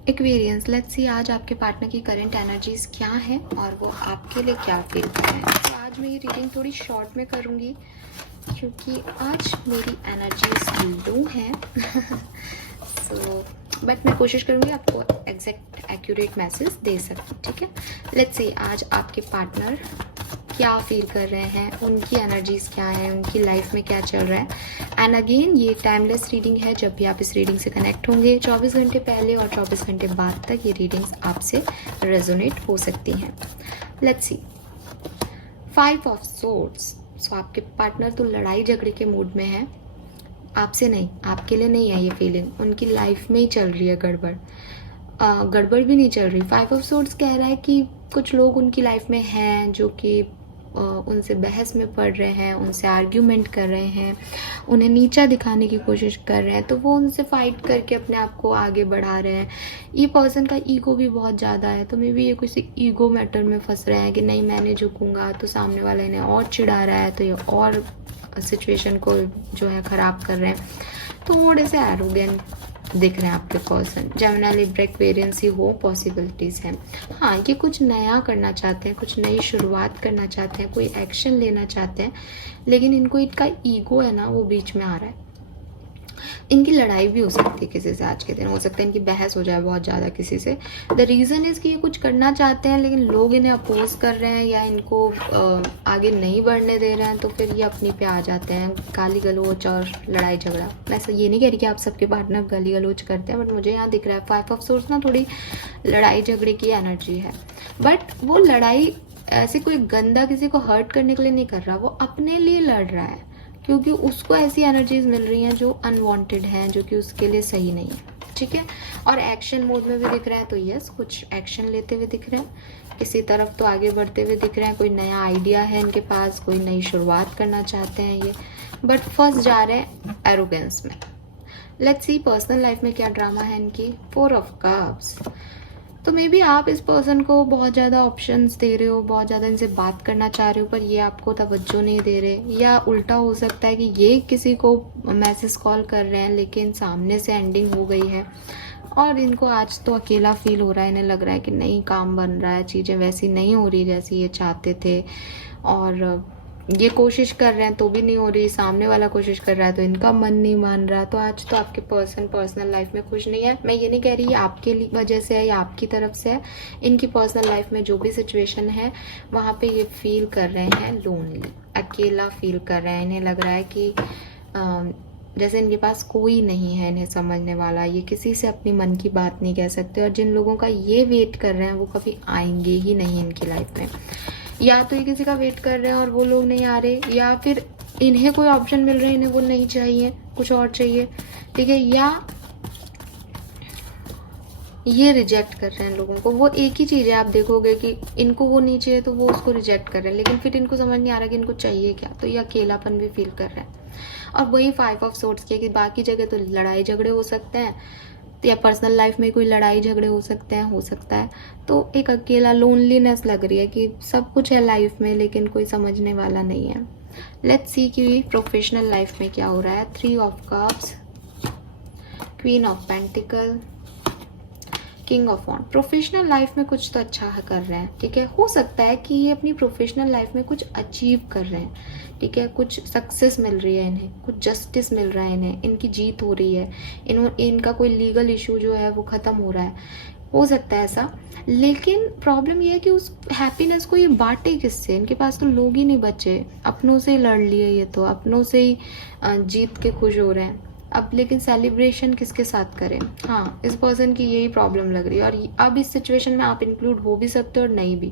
Aquarians, let's see आज आपके partner की करंट एनर्जीज क्या है और वो आपके लिए क्या फील कर रहे हैं। तो आज मैं ये रीडिंग थोड़ी शॉर्ट में करूँगी क्योंकि आज मेरी एनर्जीज लो हैं। सो बट मैं कोशिश करूँगी आपको एग्जैक्ट एक्यूरेट मैसेज दे सकूँ, ठीक है। लेट्स सी आज आपके पार्टनर क्या फील कर रहे हैं, उनकी एनर्जीज क्या है, उनकी लाइफ में क्या चल रहा है। एंड अगेन ये टाइमलेस रीडिंग है, जब भी आप इस रीडिंग से कनेक्ट होंगे 24 घंटे पहले और 24 घंटे बाद तक ये रीडिंग्स आपसे रेजोनेट हो सकती हैं। Let's see 5 of swords. So आपके पार्टनर तो लड़ाई झगड़े के मूड में है, आपसे नहीं, आपके लिए नहीं है ये फीलिंग, उनकी लाइफ में ही चल रही है गड़बड़। गड़बड़ भी नहीं चल रही। 5 ऑफ सोर्ड्स कह रहा है कि कुछ लोग उनकी लाइफ में हैं जो कि उनसे बहस में पड़ रहे हैं, उनसे आर्ग्यूमेंट कर रहे हैं, उन्हें नीचा दिखाने की कोशिश कर रहे हैं, तो वो उनसे फाइट करके अपने आप को आगे बढ़ा रहे हैं। ये पर्सन का ईगो भी बहुत ज़्यादा है, तो मे बी ये किसी ईगो मैटर में फंस रहे हैं कि नहीं मैंने झुकूंगा तो सामने वाला इन्हें और चिढ़ा रहा है, तो ये और सिचुएशन को जो है ख़राब कर रहे हैं। थोड़े से एरोगेंट दिख रहे हैं आपके पर्सन। जेमिनी, लिब्रा, एक्वेरियंस ही हो पॉसिबिलिटीज़ हैं। हाँ, ये कुछ नया करना चाहते हैं, कुछ नई शुरुआत करना चाहते हैं, कोई एक्शन लेना चाहते हैं, लेकिन इनको इनका ईगो है ना वो बीच में आ रहा है। इनकी लड़ाई भी हो सकती है किसी से आज के दिन, हो सकता है इनकी बहस हो जाए बहुत ज़्यादा किसी से। द रीज़न इज़ कि ये कुछ करना चाहते हैं लेकिन लोग इन्हें अपोज कर रहे हैं या इनको आगे नहीं बढ़ने दे रहे हैं, तो फिर ये अपनी पे आ जाते हैं, गाली गलौज और लड़ाई झगड़ा। मैं ये नहीं कह रही कि आप सबके पार्टनर गाली गलौज करते हैं, बट मुझे यहाँ दिख रहा है 5 ऑफ सोर्स ना थोड़ी लड़ाई झगड़े की एनर्जी है। बट वो लड़ाई ऐसे कोई गंदा किसी को हर्ट करने के लिए नहीं कर रहा, वो अपने लिए लड़ रहा है क्योंकि उसको ऐसी एनर्जीज मिल रही हैं जो अनवांटेड हैं, जो कि उसके लिए सही नहीं है, ठीक है। और एक्शन मोड में भी दिख रहा है, तो यस कुछ एक्शन लेते हुए दिख रहे हैं, किसी तरफ तो आगे बढ़ते हुए दिख रहे हैं, कोई नया आइडिया है इनके पास, कोई नई शुरुआत करना चाहते हैं ये, बट फंस जा रहे हैं एरोगेंस में। लेट्स सी पर्सनल लाइफ में क्या ड्रामा है इनकी। 4 ऑफ कप्स। तो मे बी आप इस पर्सन को बहुत ज़्यादा ऑप्शंस दे रहे हो, बहुत ज़्यादा इनसे बात करना चाह रहे हो, पर ये आपको तवज्जो नहीं दे रहे, या उल्टा हो सकता है कि ये किसी को मैसेज कॉल कर रहे हैं लेकिन सामने से एंडिंग हो गई है और इनको आज तो अकेला फील हो रहा है। इन्हें लग रहा है कि नहीं काम बन रहा है, चीज़ें वैसी नहीं हो रही जैसी ये चाहते थे, और ये कोशिश कर रहे हैं तो भी नहीं हो रही, सामने वाला कोशिश कर रहा है तो इनका मन नहीं मान रहा। तो आज तो आपके पर्सन पर्सनल लाइफ में खुश नहीं है। मैं ये नहीं कह रही आपके वजह से है या आपकी तरफ से है, इनकी पर्सनल लाइफ में जो भी सिचुएशन है वहाँ पे ये फील कर रहे हैं लोनली, अकेला फील कर रहे हैं। इन्हें लग रहा है कि जैसे इनके पास कोई नहीं है इन्हें समझने वाला, ये किसी से अपनी मन की बात नहीं कह सकते, और जिन लोगों का ये वेट कर रहे हैं वो कभी आएंगे ही नहीं इनकी लाइफ में। या तो ये किसी का वेट कर रहे हैं और वो लोग नहीं आ रहे, या फिर इन्हें कोई ऑप्शन मिल रहे हैं, इन्हें वो नहीं चाहिए, कुछ और चाहिए, ठीक है, या ये रिजेक्ट कर रहे हैं लोगों को। वो एक ही चीज़ है, आप देखोगे कि इनको वो नहीं चाहिए तो वो उसको रिजेक्ट कर रहे हैं, लेकिन फिर इनको समझ नहीं आ रहा कि इनको चाहिए क्या, तो ये अकेलापन भी फील कर रहे हैं। और वही 5 ऑफ सोर्ड्स की कि बाकी जगह तो लड़ाई झगड़े हो सकते हैं, या पर्सनल लाइफ में कोई लड़ाई झगड़े हो सकते हैं, हो सकता है, तो एक अकेला लोनलीनेस लग रही है कि सब कुछ है लाइफ में लेकिन कोई समझने वाला नहीं है। लेट्स सी कि प्रोफेशनल लाइफ में क्या हो रहा है। 3 of cups, queen of pentacle, king of wand. Professional life में कुछ तो अच्छा कर रहे हैं, ठीक है। हो सकता है कि ये अपनी प्रोफेशनल लाइफ में कुछ अचीव कर रहे हैं, ठीक है, कुछ सक्सेस मिल रही है इन्हें, कुछ जस्टिस मिल रहा है इन्हें, इनकी जीत हो रही है, इनका कोई लीगल इशू जो है वो ख़त्म हो रहा है, हो सकता है ऐसा। लेकिन प्रॉब्लम ये है कि उस हैप्पीनेस को ये बांटे किससे, इनके पास तो लोग ही नहीं बचे, अपनों से ही लड़ लिए, ये तो अपनों से ही जीत के खुश हो रहे हैं अब, लेकिन सेलिब्रेशन किसके साथ करें। हाँ, इस पर्सन की यही प्रॉब्लम लग रही है, और अब इस सिचुएशन में आप इंक्लूड हो भी सकते हो और नहीं भी।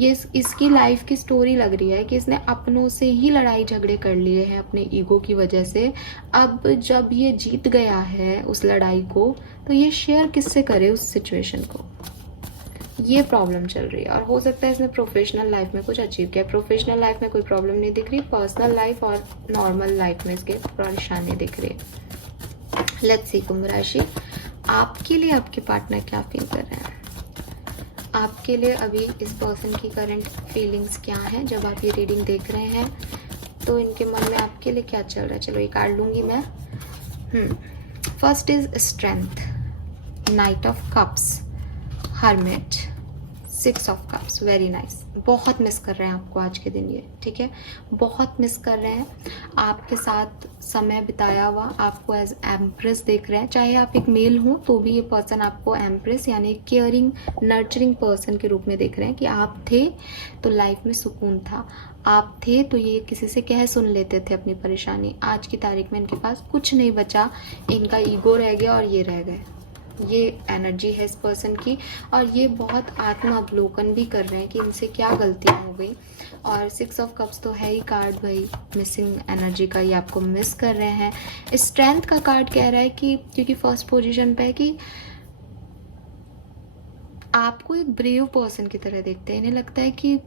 ये इसकी लाइफ की स्टोरी लग रही है कि इसने अपनों से ही लड़ाई झगड़े कर लिए हैं अपने ईगो की वजह से। अब जब ये जीत गया है उस लड़ाई को, तो ये शेयर किससे करे उस सिचुएशन को, ये प्रॉब्लम चल रही है। और हो सकता है इसने प्रोफेशनल लाइफ में कुछ अचीव किया। प्रोफेशनल लाइफ में कोई प्रॉब्लम नहीं दिख रही, पर्सनल लाइफ और नॉर्मल लाइफ में इसके परेशानी दिख रही है। लेट्स सी कुंभ राशि, आपके लिए आपके पार्टनर क्या फील कर रहे हैं, आपके लिए अभी इस पर्सन की करंट फीलिंग्स क्या हैं। जब आप ये रीडिंग देख रहे हैं तो इनके मन में आपके लिए क्या चल रहा है। चलो ये कार्ड लूंगी मैं। First is strength, night of cups, hermit, 6 of cups, very nice. बहुत मिस कर रहे हैं आपको आज के दिन ये, ठीक है, बहुत मिस कर रहे हैं। आपके साथ समय बिताया हुआ आपको एज एम्प्रेस देख रहे हैं। चाहे आप एक मेल हो तो भी ये पर्सन आपको एम्प्रेस यानी केयरिंग नर्चरिंग पर्सन के रूप में देख रहे हैं कि आप थे तो लाइफ में सुकून था, आप थे तो ये किसी से कह सुन लेते थे अपनी परेशानी। आज की तारीख में इनके पास कुछ नहीं बचा, इनका ईगो रह गया और ये रह गए। ये एनर्जी है इस पर्सन की, और ये बहुत आत्मावलोकन भी कर रहे हैं कि इनसे क्या गलतियां हो गई। और 6 ऑफ कप्स तो है ही कार्ड भाई मिसिंग एनर्जी का, ये आपको मिस कर रहे हैं। स्ट्रेंथ का कार्ड कह रहा है कि क्योंकि फर्स्ट पोजीशन पे है कि आपको एक ब्रेव पर्सन की तरह देखते हैं। इन्हें लगता है कि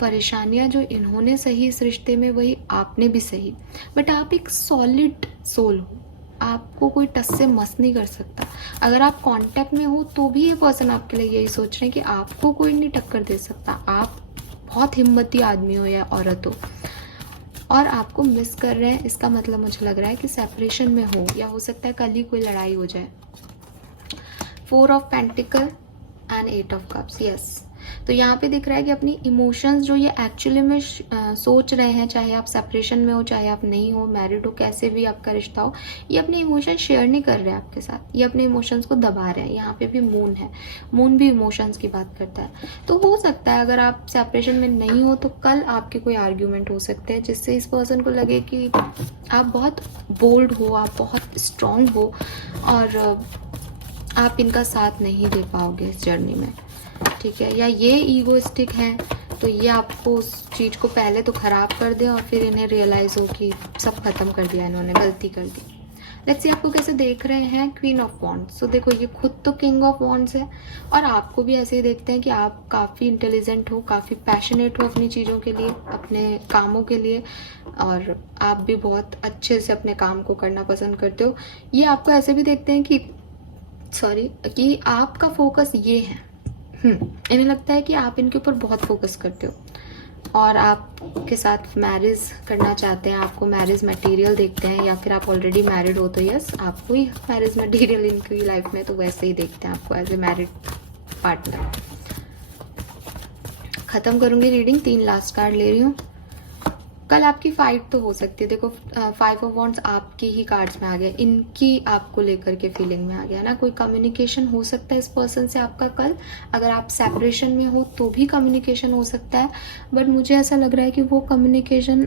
परेशानियां जो इन्होंने सही इस रिश्ते में वही आपने भी सही, बट आप एक सॉलिड सोल हो, आपको कोई टस से मस नहीं कर सकता। अगर आप कांटेक्ट में हो तो भी ये पर्सन आपके लिए यही सोच रहे हैं कि आपको कोई नहीं टक्कर दे सकता, आप बहुत हिम्मती आदमी हो या औरत हो, और आपको मिस कर रहे हैं। इसका मतलब मुझे लग रहा है कि सेपरेशन में हो, या हो सकता है कल ही कोई लड़ाई हो जाए। 4 of pentacle and 8 of cups, yes. तो यहाँ पे दिख रहा है कि अपनी इमोशंस जो ये एक्चुअली में सोच रहे हैं, चाहे आप सेपरेशन में हो चाहे आप नहीं हो, मैरिड हो, कैसे भी आपका रिश्ता हो, ये अपने इमोशंस शेयर नहीं कर रहे हैं आपके साथ, ये अपने इमोशंस को दबा रहे हैं। यहाँ पे भी मून है, मून भी इमोशंस की बात करता है। तो हो सकता है अगर आप सेपरेशन में नहीं हो तो कल आपके कोई आर्ग्यूमेंट हो सकते हैं जिससे इस पर्सन को लगे कि आप बहुत बोल्ड हो, आप बहुत स्ट्रांग हो, और आप इनका साथ नहीं दे पाओगे इस जर्नी में, ठीक है। या ये ईगोइस्टिक है तो ये आपको उस चीज़ को पहले तो ख़राब कर दे और फिर इन्हें रियलाइज़ हो कि सब खत्म कर दिया इन्होंने, गलती कर दी। लेट्स सी आपको कैसे देख रहे हैं क्वीन ऑफ वॉन्ड्स। तो देखो ये खुद तो किंग ऑफ वॉन्ड्स है, और आपको भी ऐसे ही देखते हैं कि आप काफ़ी इंटेलिजेंट हो, काफ़ी पैशनेट हो अपनी चीज़ों के लिए, अपने कामों के लिए, और आप भी बहुत अच्छे से अपने काम को करना पसंद करते हो। ये आपको ऐसे भी देखते हैं कि आपका फोकस ये है। इन्हें लगता है कि आप इनके ऊपर बहुत फोकस करते हो और आपके साथ मैरिज करना चाहते हैं, आपको मैरिज मटेरियल देखते हैं, या फिर आप ऑलरेडी मैरिड हो तो यस आपको ही मैरिज मटेरियल इनकी लाइफ में तो वैसे ही देखते हैं आपको एज ए मैरिड पार्टनर। खत्म करूंगी रीडिंग, 3 लास्ट कार्ड ले रही हूँ। कल आपकी फाइट तो हो सकती है। देखो 5 ऑफ वॉन्ड्स आपकी ही कार्ड्स में आ गया, इनकी आपको लेकर के फीलिंग में आ गया ना। कोई कम्युनिकेशन हो सकता है इस पर्सन से आपका कल, अगर आप सेपरेशन में हो तो भी कम्युनिकेशन हो सकता है, बट मुझे ऐसा लग रहा है कि वो कम्युनिकेशन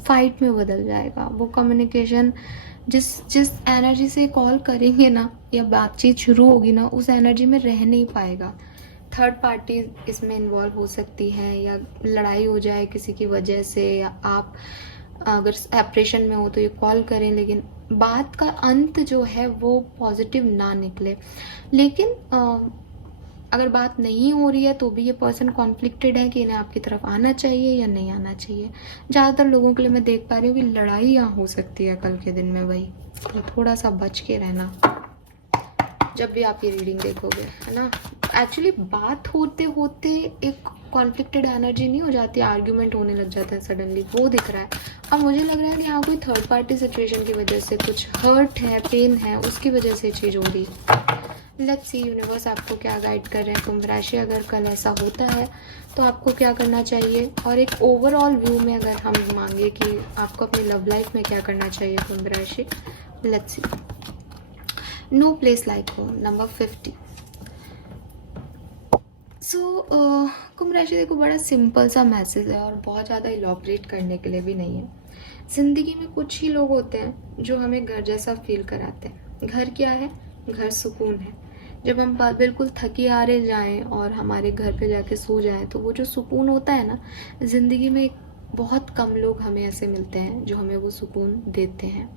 फाइट में बदल जाएगा। वो कम्युनिकेशन जिस एनर्जी से कॉल करेंगे ना या बातचीत शुरू होगी ना, उस एनर्जी में रह नहीं पाएगा। थर्ड पार्टी इसमें इन्वॉल्व हो सकती है, या लड़ाई हो जाए किसी की वजह से, या आप अगर सेपरेशन में हो तो ये कॉल करें, लेकिन बात का अंत जो है वो पॉजिटिव ना निकले। लेकिन अगर बात नहीं हो रही है तो भी ये पर्सन कॉन्फ्लिक्टेड है कि इन्हें आपकी तरफ आना चाहिए या नहीं आना चाहिए। ज़्यादातर लोगों के लिए मैं देख पा रही हूँ कि लड़ाई यहाँ हो सकती है कल के दिन में, वही तो थोड़ा सा बच के रहना जब भी आप ये रीडिंग देखोगे, है ना। एक्चुअली बात होते होते एक कॉन्फ्लिक्टेड एनर्जी नहीं हो जाती, आर्ग्यूमेंट होने लग जाता है सडनली, वो दिख रहा है। अब मुझे लग रहा है कि यहाँ कोई थर्ड पार्टी सिचुएशन की वजह से कुछ हर्ट है, पेन है, उसकी वजह से चीज़ हो रही है। लेट्स सी यूनिवर्स आपको क्या गाइड कर रहे हैं। कुंभ राशि अगर कल ऐसा होता है तो आपको क्या करना चाहिए, और एक ओवरऑल व्यू में अगर हम मांगे कि आपको अपनी लव लाइफ में क्या करना चाहिए कुंभ राशि। Let's see. No place like home, number 50। कुंभ राशि देखो बड़ा सिंपल सा मैसेज है और बहुत ज़्यादा इलॉबरेट करने के लिए भी नहीं है। ज़िंदगी में कुछ ही लोग होते हैं जो हमें घर जैसा फील कराते हैं। घर क्या है? घर सुकून है। जब हम बिल्कुल थके हारे जाएं और हमारे घर पे जाके सो जाएं तो वो जो सुकून होता है ना, ज़िंदगी में बहुत कम लोग हमें ऐसे मिलते हैं जो हमें वो सुकून देते हैं।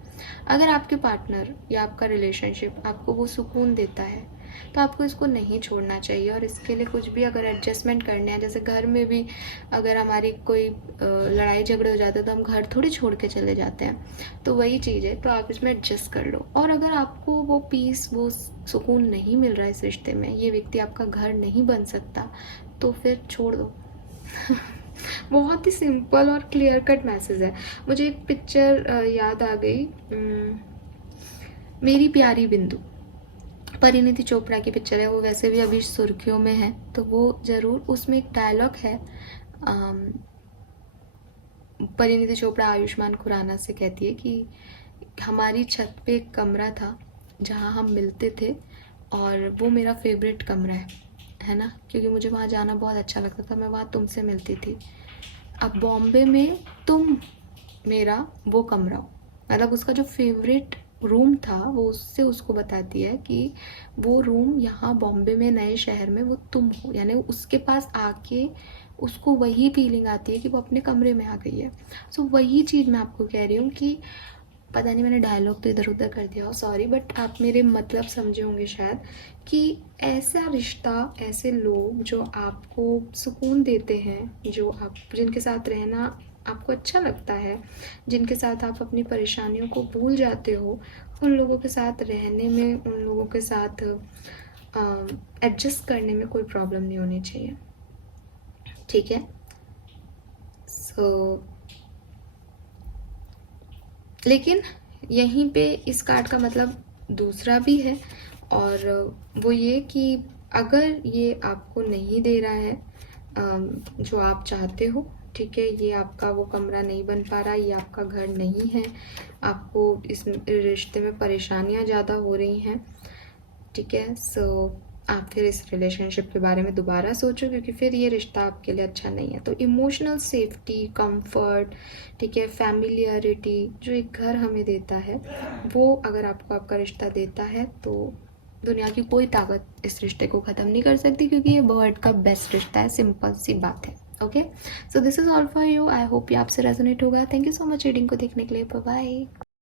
अगर आपके पार्टनर या आपका रिलेशनशिप आपको वो सुकून देता है तो आपको इसको नहीं छोड़ना चाहिए, और इसके लिए कुछ भी अगर एडजस्टमेंट करने हैं, जैसे घर में भी अगर हमारी कोई लड़ाई झगड़े हो जाता है तो हम घर थोड़ी छोड़ के चले जाते हैं, तो वही चीज़ है। तो आप इसमें एडजस्ट कर लो, और अगर आपको वो पीस वो सुकून नहीं मिल रहा है इस रिश्ते में, ये व्यक्ति आपका घर नहीं बन सकता, तो फिर छोड़ दो। बहुत ही सिंपल और क्लियर कट मैसेज है। मुझे एक पिक्चर याद आ गई, मेरी प्यारी बिंदु। परिणीति चोपड़ा की पिक्चर है, वो वैसे भी अभी सुर्खियों में है, तो वो ज़रूर, उसमें एक डायलॉग है, परिणीति चोपड़ा आयुष्मान खुराना से कहती है कि हमारी छत पे एक कमरा था जहाँ हम मिलते थे और वो मेरा फेवरेट कमरा है ना, क्योंकि मुझे वहाँ जाना बहुत अच्छा लगता था, मैं वहाँ तुमसे मिलती थी। अब बॉम्बे में तुम मेरा वो कमरा हो, मतलब उसका जो फेवरेट रूम था वो उससे उसको बताती है कि वो रूम यहाँ बॉम्बे में, नए शहर में वो तुम हो, यानी उसके पास आके उसको वही फीलिंग आती है कि वो अपने कमरे में आ गई है। सो वही चीज़ मैं आपको कह रही हूँ कि पता नहीं मैंने डायलॉग तो इधर उधर कर दिया हो, सॉरी, बट आप मेरे मतलब समझे होंगे शायद, कि ऐसा रिश्ता, ऐसे लोग जो आपको सुकून देते हैं, जो आप, जिनके साथ रहना आपको अच्छा लगता है, जिनके साथ आप अपनी परेशानियों को भूल जाते हो, उन लोगों के साथ रहने में, उन लोगों के साथ एडजस्ट करने में कोई प्रॉब्लम नहीं होनी चाहिए, ठीक है। सो लेकिन यहीं पे इस कार्ड का मतलब दूसरा भी है, और वो ये कि अगर ये आपको नहीं दे रहा है जो आप चाहते हो, ठीक है, ये आपका वो कमरा नहीं बन पा रहा, ये आपका घर नहीं है, आपको इस रिश्ते में परेशानियां ज़्यादा हो रही हैं, ठीक है, सो आप फिर इस रिलेशनशिप के बारे में दोबारा सोचो, क्योंकि फिर ये रिश्ता आपके लिए अच्छा नहीं है। तो इमोशनल सेफ्टी, कंफर्ट, ठीक है, फैमिलियरिटी जो एक घर हमें देता है, वो अगर आपको आपका रिश्ता देता है तो दुनिया की कोई ताकत इस रिश्ते को ख़त्म नहीं कर सकती, क्योंकि ये वर्ल्ड का बेस्ट रिश्ता है, सिंपल सी बात है। Okay, so this is all for you. I hope ये आपसे रेजोनेट होगा। Thank you so much reading को देखने के लिए। Bye bye.